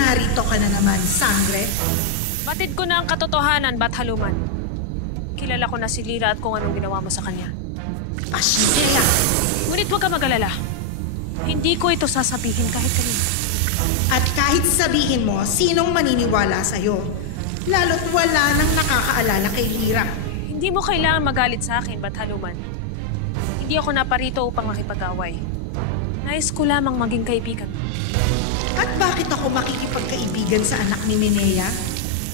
narito ka na naman, Sangre? Batid ko na ang katotohanan, Bathaluman. Kilala ko na si Lyra at kung anong ginawa mo sa kanya. Ashlea! Ngunit huwag ka mag-alala. Hindi ko ito sasabihin kahit kanino. At kahit sabihin mo, sinong maniniwala sa'yo? Lalo't wala nang nakakaalala kay Lyra. Hindi mo kailangan magalit sa akin, Bathaluman. Hindi ako naparito upang makipag-away. Nais ko lamang maging kaibigan. At bakit ako makikipagkaibigan sa anak ni Minea?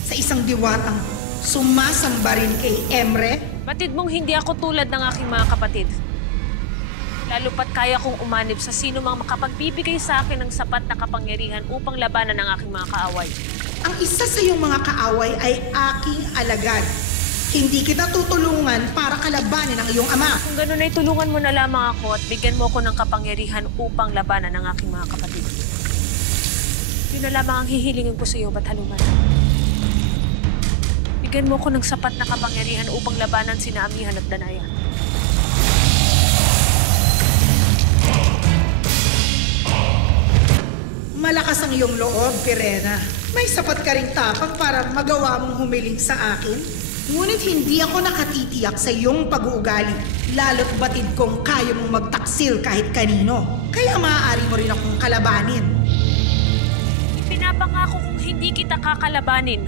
Sa isang diwatang sumasamba rin kay Emre? Batid mong hindi ako tulad ng aking mga kapatid. Lalo pat kaya kong umanib sa sino mang makapagbibigay sa akin ng sapat na kapangyarihan upang labanan ang aking mga kaaway. Ang isa sa iyong mga kaaway ay aking alagad. Hindi kita tutulungan para kalabanin ang iyong ama. Kung ganun ay tulungan mo na lamang ako at bigyan mo ako ng kapangyarihan upang labanan ang aking mga kapatid. Yun na lamang ang hihilingin ko sa iyo, Bathaluman. Bigyan mo ako ng sapat na kapangyarihan upang labanan sina Amihan at Danaya. Malakas ang iyong loob, Pirena. May sapat ka ring tapang para magawa mong humiling sa akin. Ngunit hindi ako nakatitiyak sa iyong pag-uugali. Lalo't batid kong kaya mong magtaksil kahit kanino. Kaya maaari mo rin akong kalabanin. Pinapangako kung hindi kita kakalabanin.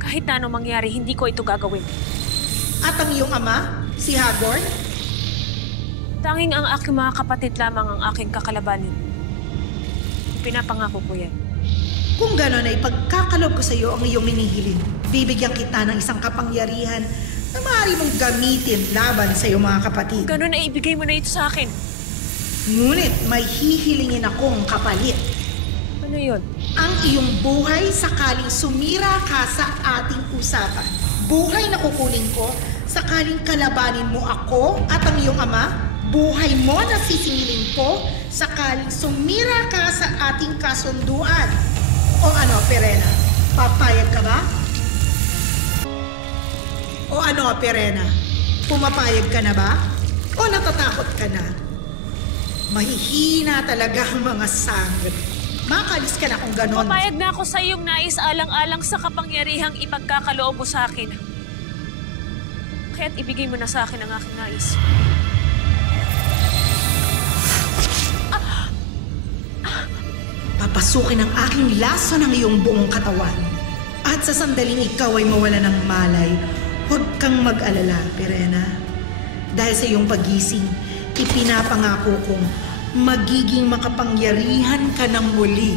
Kahit na anong mangyari, hindi ko ito gagawin. At ang iyong ama, si Hagorn? Tanging ang aking mga kapatid lamang ang aking kakalabanin. Pinapangako ko yan. Kung gano'n ay pagkakalob ko sa iyo ang iyong minihiling, bibigyan kita ng isang kapangyarihan na maaari mong gamitin laban sa iyong mga kapatid. Kung ganun ay ibigay mo na ito sa akin. Ngunit may hihilingin akong kapalit. Ano yun? Ang iyong buhay sakaling sumira ka sa ating usapan. Buhay na kukunin ko sakaling kalabanin mo ako at ang iyong ama. Buhay mo na sisingilin ko sakaling sumira ka sa ating kasunduan. O ano, Pirena? Papayag ka ba? O ano, Pirena? Pumapayag ka na ba? O natatakot ka na? Mahihina talaga ang mga sangre. Makalis ka na kung ganon. Papayag na ako sa iyong nais alang-alang sa kapangyarihang ipagkakaloob mo sa akin. Kaya't ibigay mo na sa akin ang aking nais. Papasukin ang aking laso ng iyong buong katawan. At sa sandaling ikaw ay mawala ng malay, huwag kang mag-alala, Pirena. Dahil sa iyong pagising, ipinapangako kong magiging makapangyarihan ka ng muli.